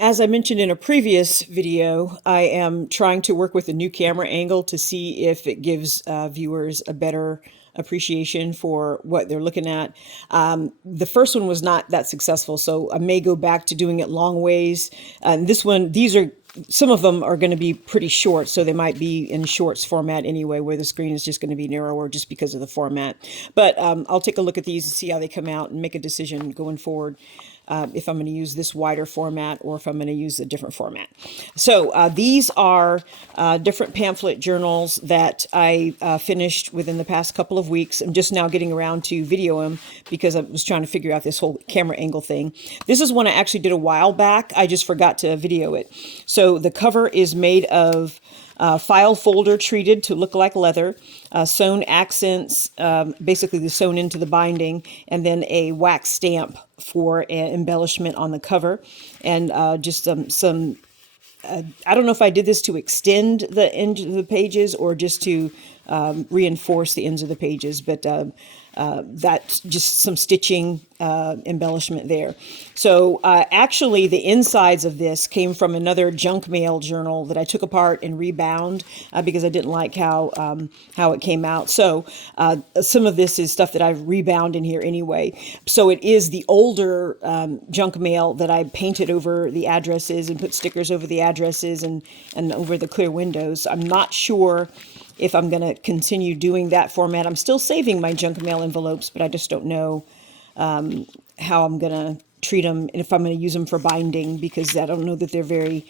As I mentioned in a previous video, I am trying to work with a new camera angle to see if it gives viewers a better appreciation for what they're looking at. The first one was not that successful, so I may go back to doing it long ways. And this one, some of them are going to be pretty short, so they might be in shorts format anyway, where the screen is just going to be narrower just because of the format. But I'll take a look at these and see how they come out and make a decision going forward. If I'm going to use this wider format or if I'm going to use a different format. So these are different pamphlet journals that I finished within the past couple of weeks. I'm just now getting around to video them because I was trying to figure out this whole camera angle thing. This is one I actually did a while back. I just forgot to video it. So the cover is made of file folder treated to look like leather, sewn accents, basically the sewn into the binding, and then a wax stamp for an embellishment on the cover, and just some I don't know if I did this to extend the end of the pages or just to reinforce the ends of the pages, but that's just some stitching embellishment there. So actually the insides of this came from another junk mail journal that I took apart and rebound because I didn't like how it came out. So some of this is stuff that I've rebound in here anyway. So it is the older junk mail that I painted over the addresses and put stickers over the addresses and over the clear windows. I'm not sure if I'm going to continue doing that format. I'm still saving my junk mail envelopes, but I just don't know how I'm going to treat them and if I'm going to use them for binding, because I don't know that they're very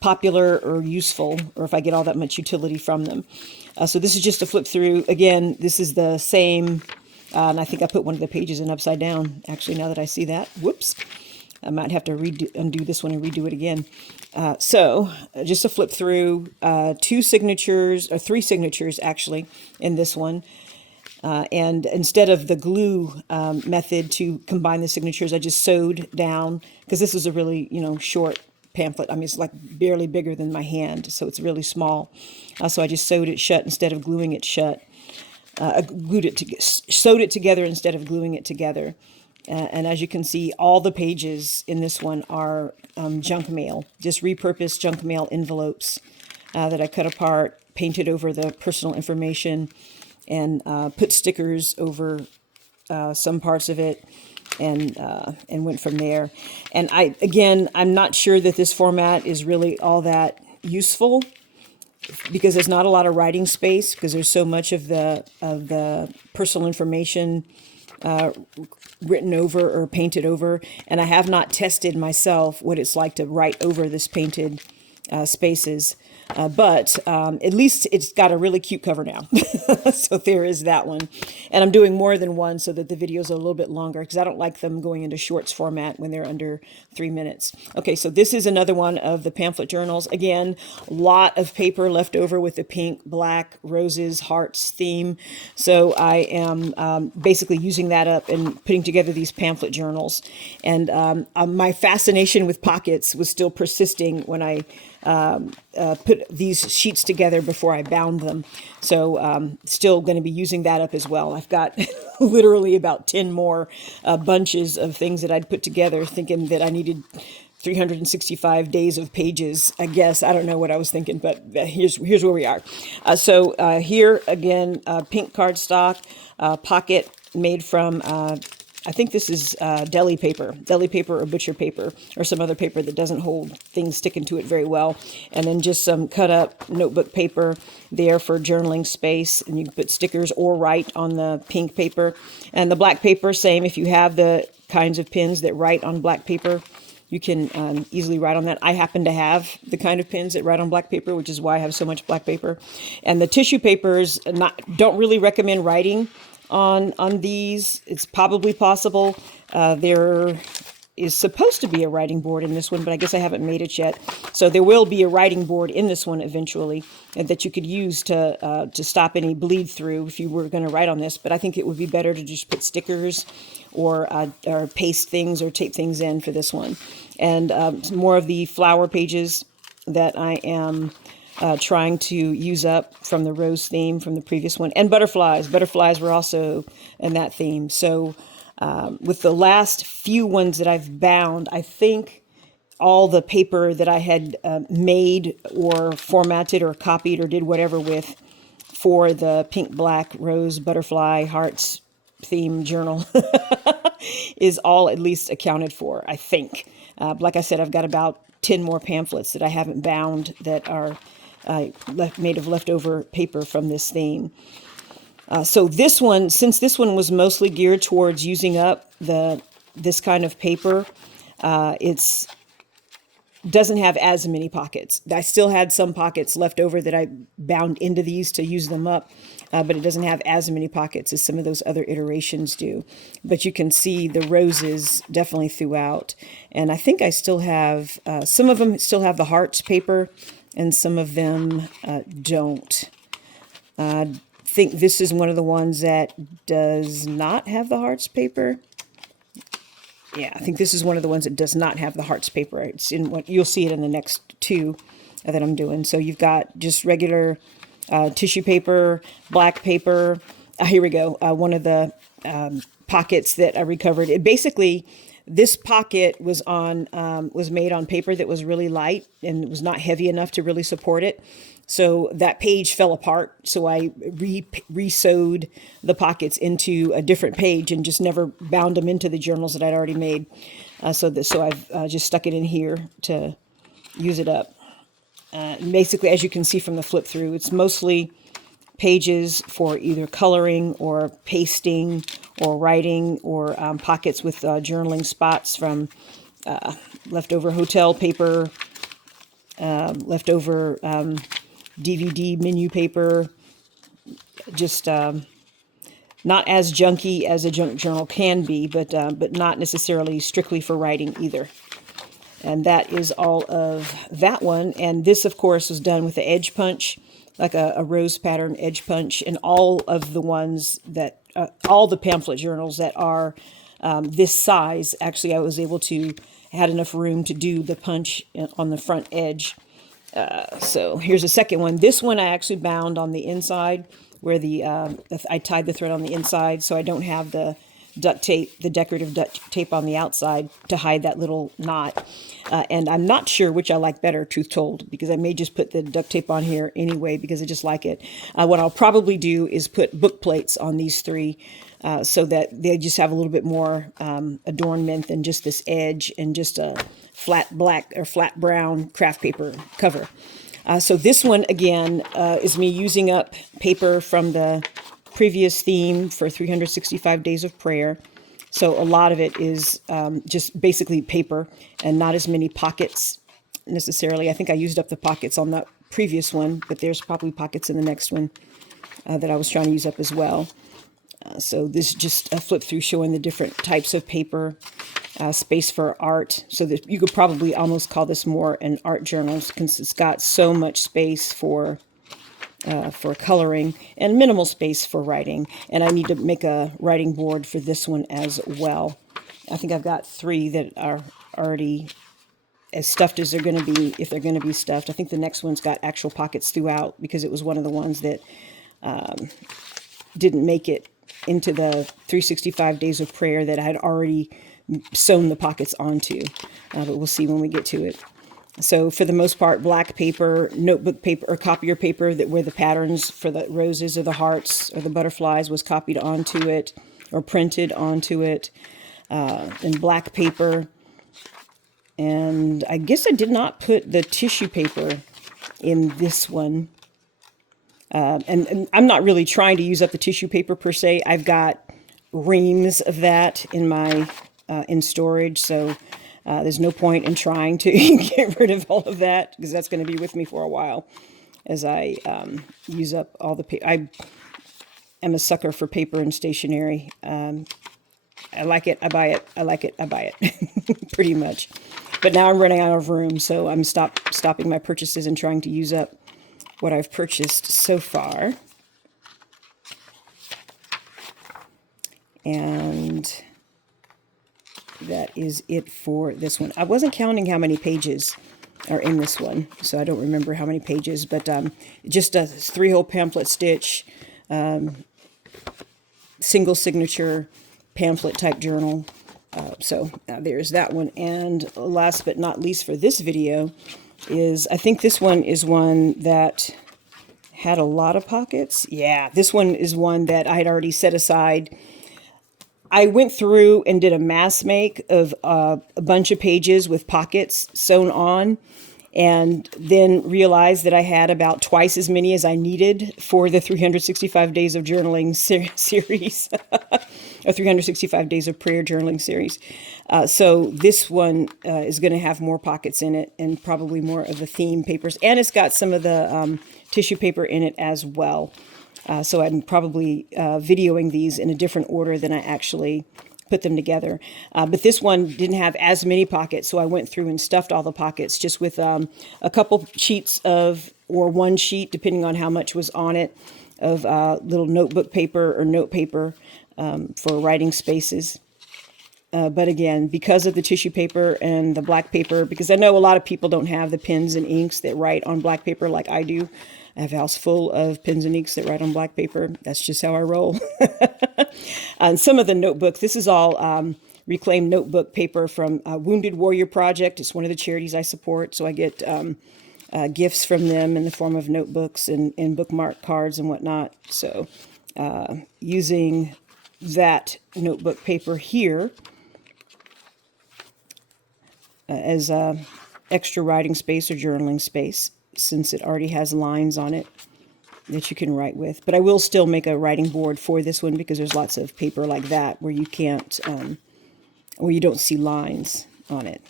popular or useful, or if I get all that much utility from them. So this is just a flip through. Again, this is the same, and I think I put one of the pages in upside down, actually, now that I see that. Whoops. I might have to undo this one and redo it again. So just a flip through, three signatures actually in this one. And instead of the glue method to combine the signatures, I just sewed down, because this is a really, short pamphlet. I mean, it's like barely bigger than my hand, so it's really small. So I just sewed it shut instead of gluing it shut. Sewed it together instead of gluing it together. And as you can see, all the pages in this one are junk mail, just repurposed junk mail envelopes that I cut apart, painted over the personal information, and put stickers over some parts of it, and went from there. And I'm not sure that this format is really all that useful, because there's not a lot of writing space, because there's so much of the personal information written over or painted over, and I have not tested myself what it's like to write over this painted spaces. But at least it's got a really cute cover now. So there is that one. And I'm doing more than one so that the videos are a little bit longer, because I don't like them going into shorts format when they're under 3 minutes. Okay, so this is another one of the pamphlet journals. Again, a lot of paper left over with the pink, black, roses, hearts theme. So I am basically using that up and putting together these pamphlet journals. And my fascination with pockets was still persisting when I put these sheets together before I bound them. So still going to be using that up as well. I've got literally about 10 more bunches of things that I'd put together, thinking that I needed 365 days of pages, I guess. I don't know what I was thinking, but here's where we are. So here again, pink cardstock, pocket made from I think this is deli paper or butcher paper, or some other paper that doesn't hold things sticking to it very well. And then just some cut up notebook paper there for journaling space. And you can put stickers or write on the pink paper. And the black paper, same. If you have the kinds of pens that write on black paper, you can easily write on that. I happen to have the kind of pens that write on black paper, which is why I have so much black paper. And the tissue papers, don't really recommend writing on these. It's probably possible. There is supposed to be a writing board in this one, but I guess I haven't made it yet. So there will be a writing board in this one eventually that you could use to stop any bleed through if you were going to write on this. But I think it would be better to just put stickers or paste things or tape things in for this one. And more of the flower pages that I am trying to use up from the rose theme from the previous one. And butterflies. Butterflies were also in that theme. So with the last few ones that I've bound, I think all the paper that I had made or formatted or copied or did whatever with for the pink, black, rose, butterfly, hearts theme journal is all at least accounted for, I think. Like I said, I've got about 10 more pamphlets that I haven't bound that are made of leftover paper from this theme. So this one, since this one was mostly geared towards using up this kind of paper, it's doesn't have as many pockets. I still had some pockets left over that I bound into these to use them up, but it doesn't have as many pockets as some of those other iterations do. But you can see the roses definitely throughout. And I think I still have, some of them still have the hearts paper and some of them don't. I think this is one of the ones that does not have the hearts paper. Yeah, I think this is one of the ones that does not have the hearts paper. It's in what you'll see it in the next two that I'm doing. So you've got just regular tissue paper, black paper. Here we go. One of the pockets that I recovered. It basically, this pocket was made on paper that was really light and it was not heavy enough to really support it. So that page fell apart. So I re-sewed the pockets into a different page and just never bound them into the journals that I'd already made. So I've just stuck it in here to use it up. Basically, as you can see from the flip through, it's mostly pages for either coloring or pasting or writing or pockets with journaling spots from leftover hotel paper, leftover DVD menu paper, just not as junky as a junk journal can be, but not necessarily strictly for writing either. And that is all of that one. And this, of course, was done with the edge punch, like a rose pattern edge punch. And all of the ones that, all the pamphlet journals that are this size, actually I was able to, had enough room to do the punch on the front edge. So here's a second one. This one I actually bound on the inside where I tied the thread on the inside, so I don't have the duct tape, the decorative duct tape on the outside to hide that little knot. And I'm not sure which I like better, truth told, because I may just put the duct tape on here anyway because I just like it. What I'll probably do is put book plates on these three so that they just have a little bit more adornment than just this edge and just a flat black or flat brown craft paper cover. So this one, again, is me using up paper from the previous theme for 365 Days of Prayer. So a lot of it is just basically paper and not as many pockets necessarily. I think I used up the pockets on that previous one, but there's probably pockets in the next one that I was trying to use up as well. So this is just a flip through showing the different types of paper, space for art. So that you could probably almost call this more an art journal because it's got so much space for coloring and minimal space for writing. And I need to make a writing board for this one as well. I think I've got 3 that are already as stuffed as they're going to be, if they're going to be stuffed. I think the next one's got actual pockets throughout because it was one of the ones that didn't make it into the 365 Days of Prayer that I had already sewn the pockets onto. But we'll see when we get to it. So for the most part, black paper, notebook paper, or copier paper that where the patterns for the roses or the hearts or the butterflies was copied onto it or printed onto it, and black paper. And I guess I did not put the tissue paper in this one. And I'm not really trying to use up the tissue paper per se. I've got reams of that in my in storage, so there's no point in trying to get rid of all of that because that's going to be with me for a while as I use up all the paper. I am a sucker for paper and stationery. I like it, I buy it. I like it, I buy it, pretty much. But now I'm running out of room, so I'm stopping my purchases and trying to use up what I've purchased so far. And that is it for this one. I wasn't counting how many pages are in this one, so I don't remember how many pages, but just a 3-hole pamphlet stitch, single signature pamphlet type journal. So there's that one. And last but not least for this video is, I think this one is one that had a lot of pockets. Yeah, this one is one that I had already set aside. I went through and did a mass make of a bunch of pages with pockets sewn on, and then realized that I had about twice as many as I needed for the 365 Days of Journaling series, or 365 Days of Prayer Journaling series. So this one is going to have more pockets in it and probably more of the theme papers. And it's got some of the tissue paper in it as well. So I'm probably videoing these in a different order than I actually put them together. But this one didn't have as many pockets, so I went through and stuffed all the pockets just with a couple sheets of, or one sheet, depending on how much was on it, of little notebook paper or note paper for writing spaces. But again, because of the tissue paper and the black paper, because I know a lot of people don't have the pens and inks that write on black paper like I do. I have a house full of pens and inks that write on black paper. That's just how I roll. And some of the notebook, this is all reclaimed notebook paper from Wounded Warrior Project. It's one of the charities I support, so I get gifts from them in the form of notebooks and bookmark cards and whatnot. So using that notebook paper here as extra writing space or journaling space, since it already has lines on it that you can write with. But I will still make a writing board for this one because there's lots of paper like that where you can't, where you don't see lines on it.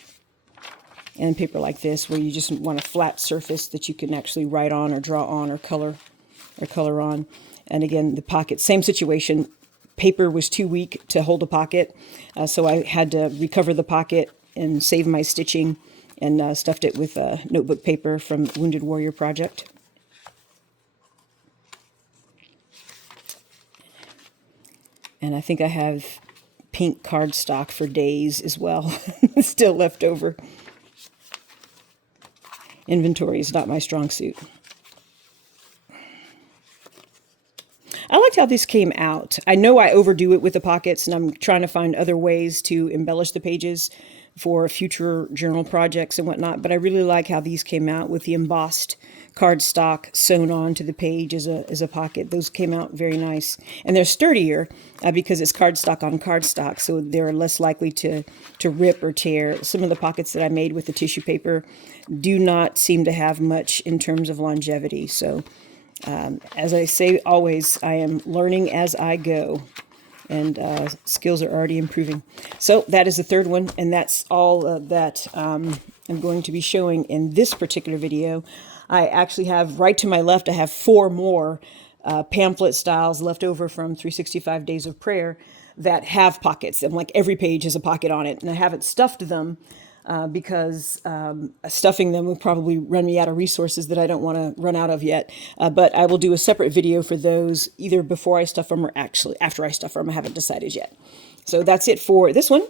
And paper like this where you just want a flat surface that you can actually write on or draw on or color on. And again, the pocket, same situation. Paper was too weak to hold a pocket, so I had to recover the pocket and save my stitching, and stuffed it with notebook paper from Wounded Warrior Project. And I think I have pink cardstock for days as well, still left over. Inventory is not my strong suit. I liked how this came out. I know I overdo it with the pockets, and I'm trying to find other ways to embellish the pages for future journal projects and whatnot, but I really like how these came out with the embossed cardstock sewn onto the page as a pocket. Those came out very nice, and they're sturdier because it's cardstock on cardstock, so they're less likely to rip or tear. Some of the pockets that I made with the tissue paper do not seem to have much in terms of longevity. So as I say always, I am learning as I go, and skills are already improving. So that is the third one, and that's all that I'm going to be showing in this particular video. I actually have, right to my left, I have 4 more pamphlet styles left over from 365 Days of Prayer that have pockets, and like every page has a pocket on it, and I haven't stuffed them because stuffing them would probably run me out of resources that I don't want to run out of yet. But I will do a separate video for those, either before I stuff them or actually after I stuff them. I haven't decided yet. So that's it for this one.